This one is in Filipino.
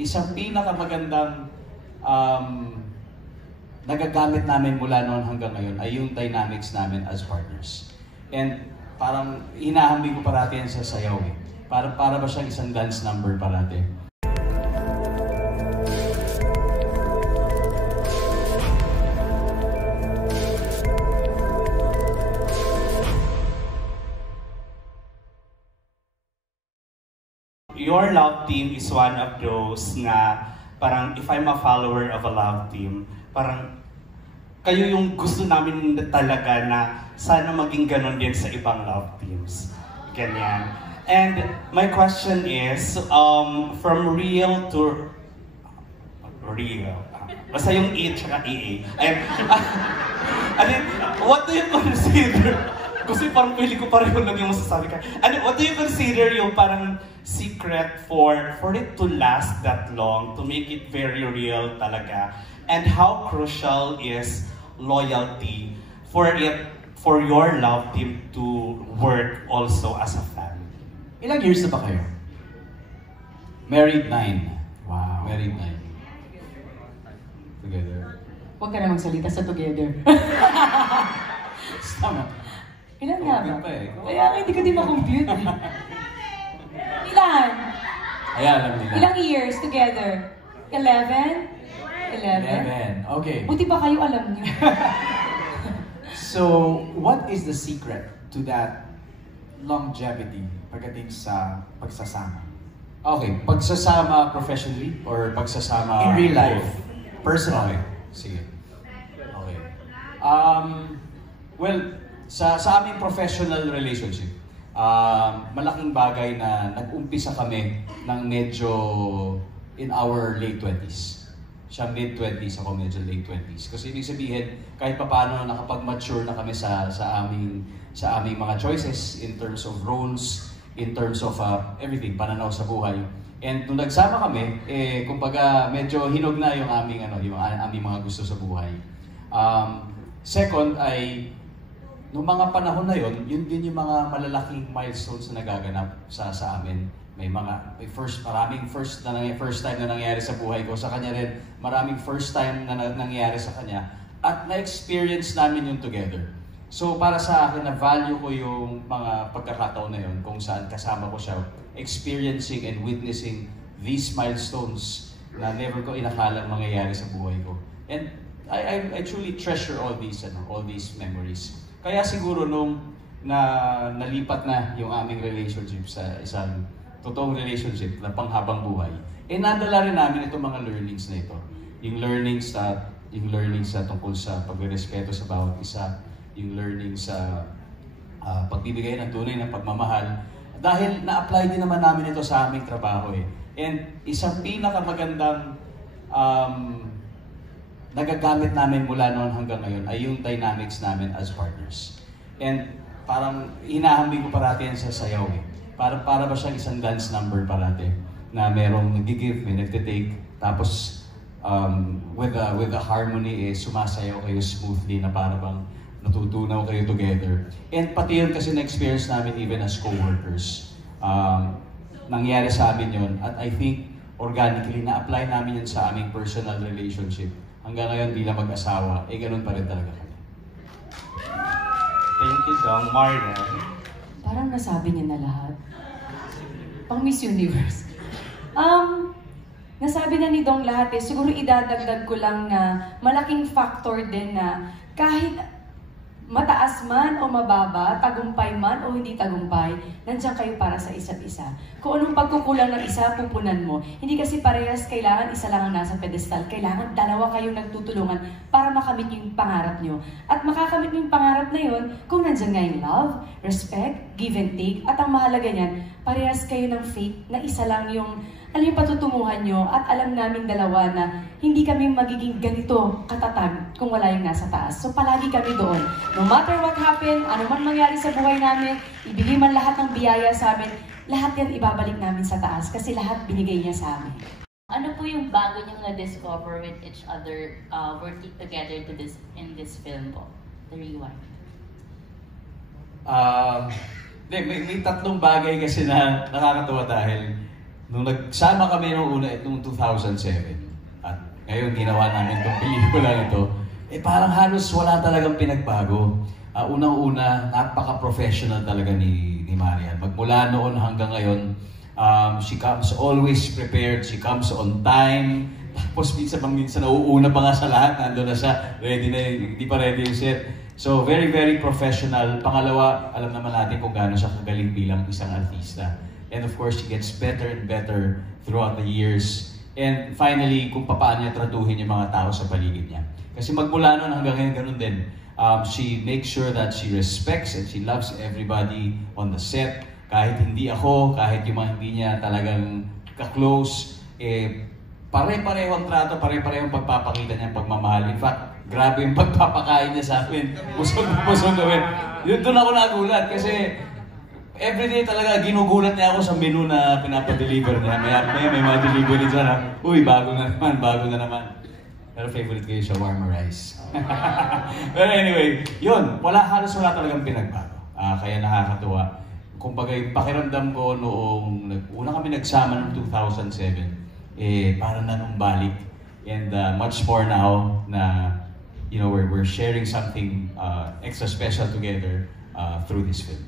isang pinakamagandang nagagamit namin mula noon hanggang ngayon ay yung dynamics namin as partners. And parang hinahambing ko parati yan sa sayaw eh. Para ba siyang isang dance number parati. Your love team is one of those nga parang if I'm a follower of a love team, parang kayo yung gusto namin talaga na sana maging ganon din sa ibang love teams. Ganyan. And my question is, from real to real, basta yung E at EA. What do you consider? Kasi parang pili ko pareho lang yung masasabi ka. What do you consider yung parang secret for it to last that long, to make it very real talaga? And how crucial is loyalty for your love team to work also as a family? Ilang years na ba kayo? Married 9. Wow. Married 9. Together. Huwag ka na magsalita sa together. Tama. Ilan nga ba? Eh. Kaya hindi ko din makompute. Ilan? Ay, alam nila. Ilang years together? 11? 11. Okay. Buti ba kayo alam niyo? So, what is the secret to that longevity pagdating sa pagsasama? Okay, pagsasama professionally or pagsasama in real life? Personally. Sige. Okay. Well, sa aming professional relationship, malaking bagay na nag-umpisa kami ng medyo in our late 20s. Siya mid-20s, ako medyo late 20s. Kasi ibig sabihin, kahit paano nakapag-mature na kami sa aming mga choices in terms of roles, in terms of everything, pananaw sa buhay. And nung nagsama kami, kumbaga medyo hinog na yung aming mga gusto sa buhay. Second ay noong mga panahon na yun din yung mga malalaking milestones na nagaganap sa amin. Maraming first time na nangyari sa buhay ko. Sa kanya rin, maraming first time na nangyari sa kanya. At na-experience namin yun together. So para sa akin, na-value ko yung mga pagkakataon na yun kung saan kasama ko siya, experiencing and witnessing these milestones na never ko inakalang mangyayari sa buhay ko. And I truly treasure all these memories. Kaya siguro nung nalipat na yung aming relationship sa isang totoong relationship na panghabang buhay, nadala rin namin itong mga learnings na ito. Yung learnings sa tungkol sa pagrespeto sa bawat isa, yung learnings sa pagbibigay ng tunay ng pagmamahal. Dahil na-apply din naman namin ito sa aming trabaho eh. And isang pinakamagandang nagagamit namin mula noon hanggang ngayon ay yung dynamics namin as partners. And parang hinahambing ko parati yan sa sayaw eh. Para ba siyang isang dance number parati na merong nag-give, may nagtitake, tapos with the harmony sumasayaw kayo smoothly na para bang natutunaw kayo together. And pati yun kasi na-experience namin even as co-workers. Nangyari sa amin yun at I think organically na-apply namin yun sa aming personal relationship. Hanggang ngayon, di lang mag-asawa, ganun pa rin talaga kami. Thank you, Dong. Marlon? Parang nasabi niya na lahat. Pang Miss Universe. Nasabi na ni Dong lahat eh. Siguro idadagdag ko lang na malaking factor din na kahit mataas man o mababa, tagumpay man o hindi tagumpay, nandiyan kayo para sa isa't isa. Kung anong pagkukulang ng isa, pupunan mo. Hindi kasi parehas kailangan isa lang ang nasa pedestal. Kailangan dalawa kayong nagtutulungan para makamit yung pangarap nyo. At makakamit yung pangarap na yun kung nandiyan nga yung love, respect, give and take. At ang mahalaga niyan, parehas kayo ng faith na isa lang yung patutunguhan nyo at alam naming dalawa na hindi kami magiging ganito katatag kung wala yung nasa taas. So palagi kami doon. No matter what happen, ano man mangyari sa buhay namin, ibigay man lahat ng biyaya sa amin, lahat yan ibabalik namin sa taas kasi lahat binigay niya sa amin. Ano po yung bago niyong na-discover with each other working together in this film po? The Rewind. May tatlong bagay kasi na nakakatuwa dahil Nung nagsama kami nung una, nung 2007, at ngayon ginawa namin itong pelikula nito, parang halos wala talagang pinagbago. Unang-una, napaka-professional talaga ni Marian. Magmula noon hanggang ngayon, she comes always prepared, she comes on time. Tapos minsan nauuna pa nga sa lahat, nandun na siya, ready na, hindi pa ready yung set. So very, very professional. Pangalawa, alam naman natin kung gaano siya kagaling bilang isang artista. And of course, she gets better and better throughout the years. And finally, kung paano niya tratuhin yung mga tao sa paligid niya. Kasi magmula noon hanggang ngayon, ganun din. She makes sure that she respects and she loves everybody on the set. Kahit hindi ako, kahit yung mga hindi niya talagang ka-close, pare-pareho ang trato, pare-pareho ang pagpapakita niya, pagmamahal. In fact, grabe yung pagpapakain niya sa akin. Pusog gawin. Doon ako nagulat kasi everyday talaga ginugulat niya ako sa menu na pinapa-deliver niya. May mga delivery dyan na, uy, bago na naman. Pero favorite ko yung shawarma rice. Pero anyway, yun, halos wala talagang pinagbago. Kaya nakakatuwa. Kumbaga yung pakiramdam ko noong una kami nagsama noong 2007, parang nanumbalik. And much more now na we're sharing something extra special together through this film.